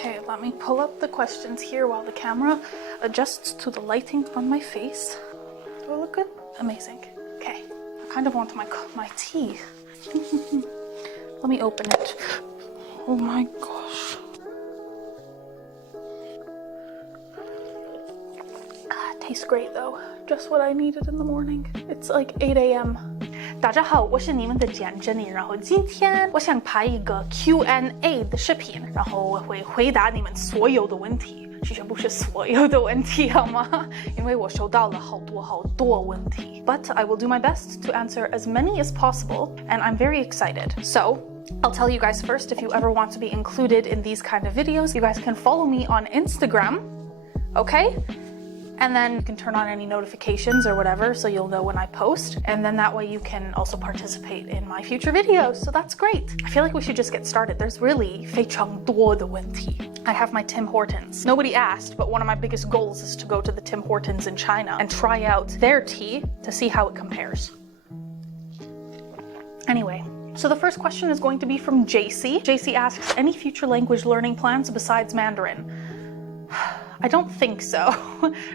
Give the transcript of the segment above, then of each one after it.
Okay, let me pull up the questions here while the camera adjusts to the lighting on my face. Do I look good? Amazing. Okay, I kind of want my tea. Let me open it. Oh my gosh. Tastes great though. Just what I needed in the morning. It's like 8 a.m. 大家好，我是你们的简珍妮，然后今天我想拍一个 Q&A 的视频，然后我会回答你们所有的问题，其实不是所有的问题好吗？因为我收到了好多问题。But I will do my best to answer as many as possible, and I'm very excited. So, I'll tell you guys first, if you ever want to be included in these kind of videos, you guys can follow me on Instagram, okay? And then you can turn on any notifications or whatever so you'll know when I post. And then that way you can also participate in my future videos. So that's great. I feel like we should just get started. There's really 非常多的问题. I have my Tim Hortons. Nobody asked, but one of my biggest goals is to go to the Tim Hortons in China and try out their tea to see how it compares. Anyway. So the first question is going to be from JC. JC asks, any future language learning plans besides Mandarin? I don't think so.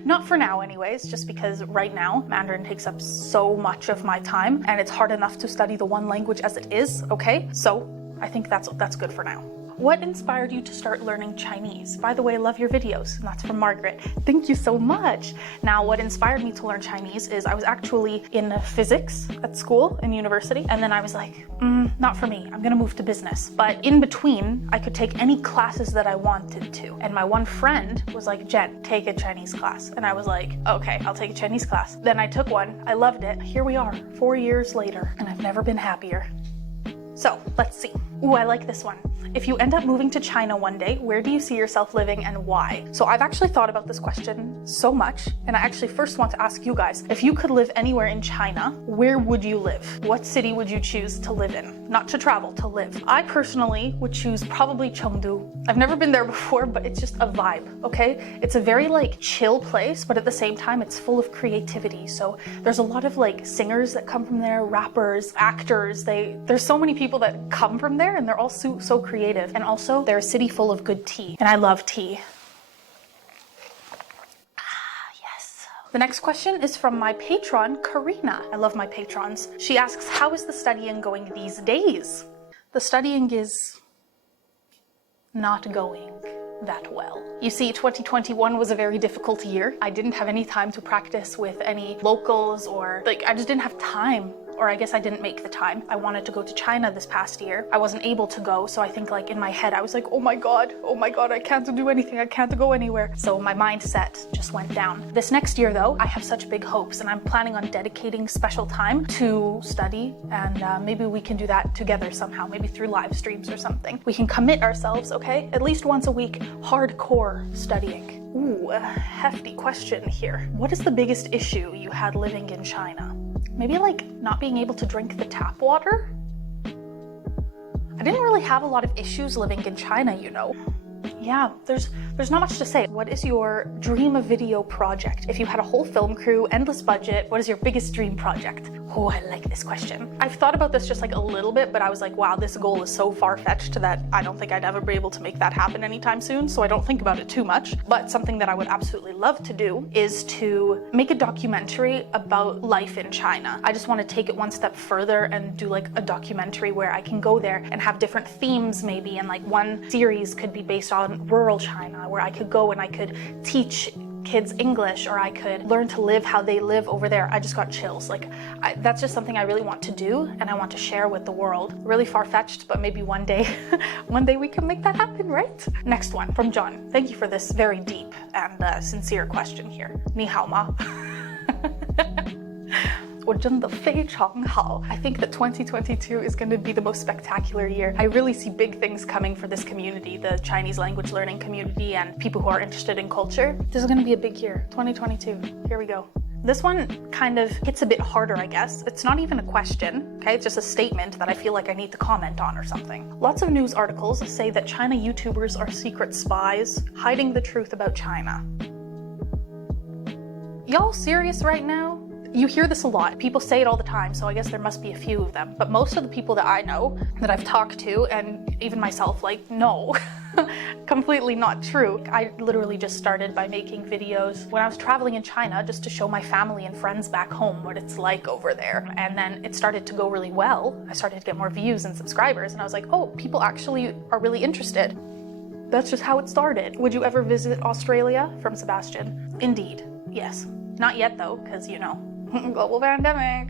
Not for now anyways, just because right now Mandarin takes up so much of my time and it's hard enough to study the one language as it is, okay? So I think that's good for now. What inspired you to start learning Chinese? By the way, love your videos. And that's from Margaret. Thank you so much. Now, what inspired me to learn Chinese is I was actually in physics at school, in university, and then I was like, not for me. I'm gonna move to business. But in between, I could take any classes that I wanted to. And my one friend was like, Jen, take a Chinese class. And I was like, okay, I'll take a Chinese class. Then I took one. I loved it. Here we are, 4 years later, and I've never been happier. So, let's see. Ooh, I like this one. If you end up moving to China one day, where do you see yourself living and why? So I've actually thought about this question so much, and I actually first want to ask you guys, if you could live anywhere in China, where would you live? What city would you choose to live in? Not to travel, to live. I personally would choose probably Chengdu. I've never been there before, but it's just a vibe, okay? It's a very like chill place, but at the same time, it's full of creativity. So there's a lot of like singers that come from there, rappers, actors. There's so many people that come from there and they're all so creative. And also, they're a city full of good tea. And I love tea. Yes. The next question is from my patron, Karina. I love my patrons. She asks, how is the studying going these days? The studying is not going that well. You see, 2021 was a very difficult year. I didn't have any time to practice with any locals or I just didn't have time. Or I guess I didn't make the time. I wanted to go to China this past year. I wasn't able to go, so I think like in my head I was like, oh my god, I can't do anything, I can't go anywhere. So my mindset just went down. This next year though, I have such big hopes and I'm planning on dedicating special time to study, and maybe we can do that together somehow, maybe through live streams or something. We can commit ourselves, okay? At least once a week, hardcore studying. Ooh, a hefty question here. What is the biggest issue you had living in China? Maybe like not being able to drink the tap water? I didn't really have a lot of issues living in China, you know. Yeah, there's not much to say. What is your dream video project? If you had a whole film crew, endless budget, what is your biggest dream project? Oh, I like this question. I've thought about this just like a little bit, but I was like, wow, this goal is so far-fetched that I don't think I'd ever be able to make that happen anytime soon, so I don't think about it too much. But something that I would absolutely love to do is to make a documentary about life in China. I just want to take it one step further and do like a documentary where I can go there and have different themes maybe, and like one series could be based on rural China, where I could go and I could teach kids English, or I could learn to live how they live over there. I just got chills. That's just something I really want to do and I want to share with the world. Really far-fetched, but maybe one day we can make that happen, right? Next one from John. Thank you for this very deep and sincere question here. 你好吗? 我真的非常好. I think that 2022 is going to be the most spectacular year. I really see big things coming for this community, the Chinese language learning community and people who are interested in culture. This is going to be a big year, 2022. Here we go. This one kind of hits a bit harder, I guess. It's not even a question, okay? It's just a statement that I feel like I need to comment on or something. Lots of news articles say that China YouTubers are secret spies, hiding the truth about China. Y'all serious right now? You hear this a lot. People say it all the time, so I guess there must be a few of them. But most of the people that I know, that I've talked to, and even myself, like, no. Completely not true. I literally just started by making videos when I was traveling in China just to show my family and friends back home what it's like over there. And then it started to go really well. I started to get more views and subscribers, and I was like, oh, people actually are really interested. That's just how it started. Would you ever visit Australia? From Sebastian. Indeed, yes. Not yet though, because you know, global pandemic.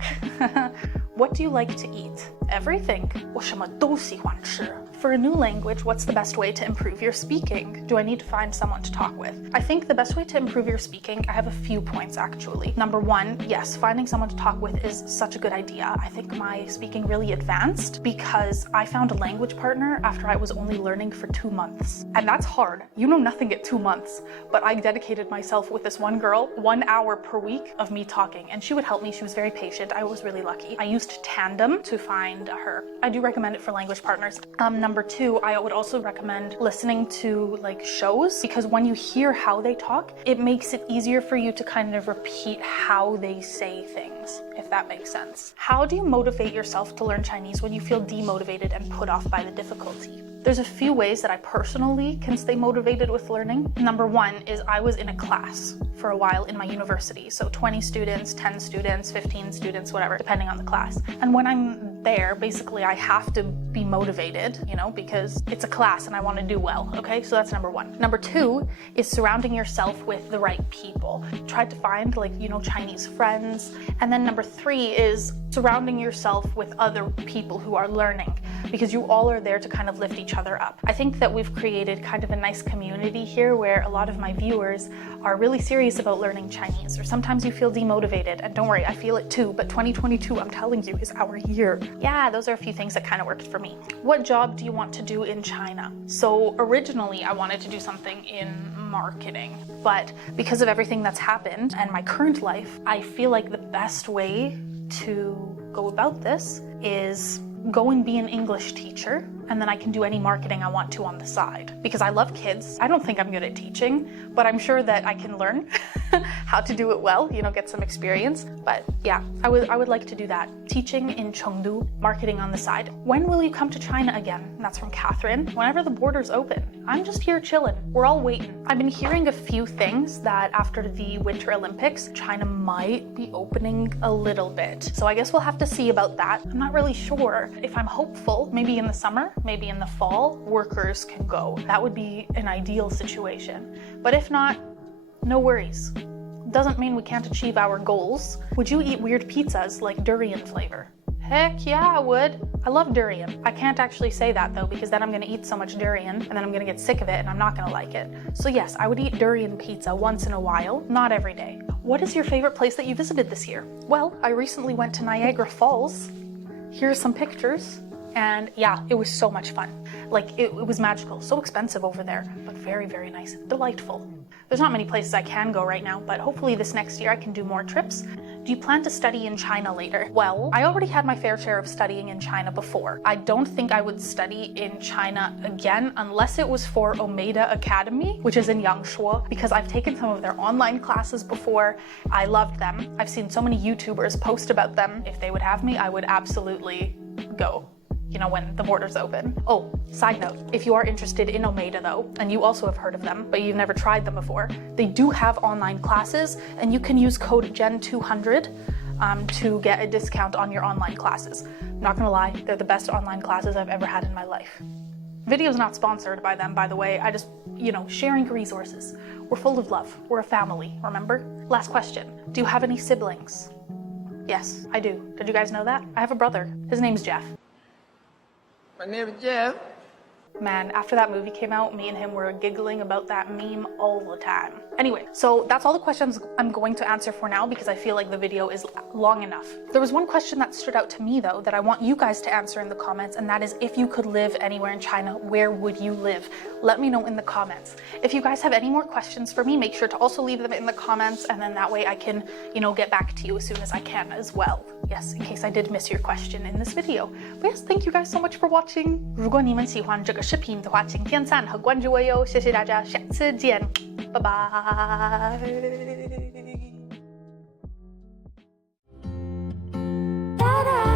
What do you like to eat? Everything. 我什么都喜欢吃. For a new language, what's the best way to improve your speaking? Do I need to find someone to talk with? I think the best way to improve your speaking, I have a few points actually. Number one, yes, finding someone to talk with is such a good idea. I think my speaking really advanced because I found a language partner after I was only learning for 2 months. And that's hard. You know nothing at 2 months. But I dedicated myself with this one girl, 1 hour per week of me talking, and she would help me. She was very patient. I was really lucky. I used Tandem to find her. I do recommend it for language partners. Number two, I would also recommend listening to like shows, because when you hear how they talk, it makes it easier for you to kind of repeat how they say things, if that makes sense. How do you motivate yourself to learn Chinese when you feel demotivated and put off by the difficulty? There's a few ways that I personally can stay motivated with learning. Number one is I was in a class for a while in my university. So 20 students, 10 students, 15 students, whatever, depending on the class. And when I'm there, basically I have to be motivated, you know, because it's a class and I want to do well, okay? So that's number one. Number two is surrounding yourself with the right people. Try to find like, you know, Chinese friends. And then number three is surrounding yourself with other people who are learning, because you all are there to kind of lift each other up. I think that we've created kind of a nice community here where a lot of my viewers are really serious about learning Chinese, or sometimes you feel demotivated, and don't worry, I feel it too, but 2022, I'm telling you, is our year. Yeah, those are a few things that kind of worked for me. What job do you want to do in China? So originally I wanted to do something in marketing, but because of everything that's happened and my current life, I feel like the best way to go about this is go and be an English teacher, and then I can do any marketing I want to on the side. Because I love kids. I don't think I'm good at teaching, but I'm sure that I can learn how to do it well, you know, get some experience. But yeah, I would like to do that. Teaching in Chengdu, marketing on the side. When will you come to China again? And that's from Catherine. Whenever the borders open. I'm just here chilling. We're all waiting. I've been hearing a few things that after the Winter Olympics, China might be opening a little bit. So I guess we'll have to see about that. I'm not really sure. If I'm hopeful, maybe in the summer, maybe in the fall, workers can go. That would be an ideal situation. But if not, no worries. Doesn't mean we can't achieve our goals. Would you eat weird pizzas like durian flavor? Heck yeah, I would. I love durian. I can't actually say that though, because then I'm gonna eat so much durian and then I'm gonna get sick of it and I'm not gonna like it. So yes, I would eat durian pizza once in a while, not every day. What is your favorite place that you visited this year? Well, I recently went to Niagara Falls. Here are some pictures. And yeah, it was so much fun. Like, it was magical. So expensive over there, but very, very nice. Delightful. There's not many places I can go right now, but hopefully this next year I can do more trips. Do you plan to study in China later? Well, I already had my fair share of studying in China before. I don't think I would study in China again unless it was for OMEIDA Academy, which is in Yangshuo, because I've taken some of their online classes before. I loved them. I've seen so many YouTubers post about them. If they would have me, I would absolutely go. You know, when the borders open. Oh, side note, if you are interested in OMEIDA though, and you also have heard of them, but you've never tried them before, they do have online classes, and you can use code GEN200 to get a discount on your online classes. Not gonna lie, they're the best online classes I've ever had in my life. Video's not sponsored by them, by the way. I just, you know, sharing resources. We're full of love. We're a family, remember? Last question. Do you have any siblings? Yes, I do. Did you guys know that? I have a brother. His name's Jeff. My name is Jeff. Man, after that movie came out, me and him were giggling about that meme all the time. Anyway, so that's all the questions I'm going to answer for now because I feel like the video is long enough. There was one question that stood out to me though that I want you guys to answer in the comments, and that is, if you could live anywhere in China, where would you live? Let me know in the comments. If you guys have any more questions for me, make sure to also leave them in the comments, and then that way I can, you know, get back to you as soon as I can as well. Yes, in case I did miss your question in this video. But yes, thank you guys so much for watching. 如果你们喜欢这个视频的话，请点赞和关注我哟，谢谢大家，下次见，拜拜。da da.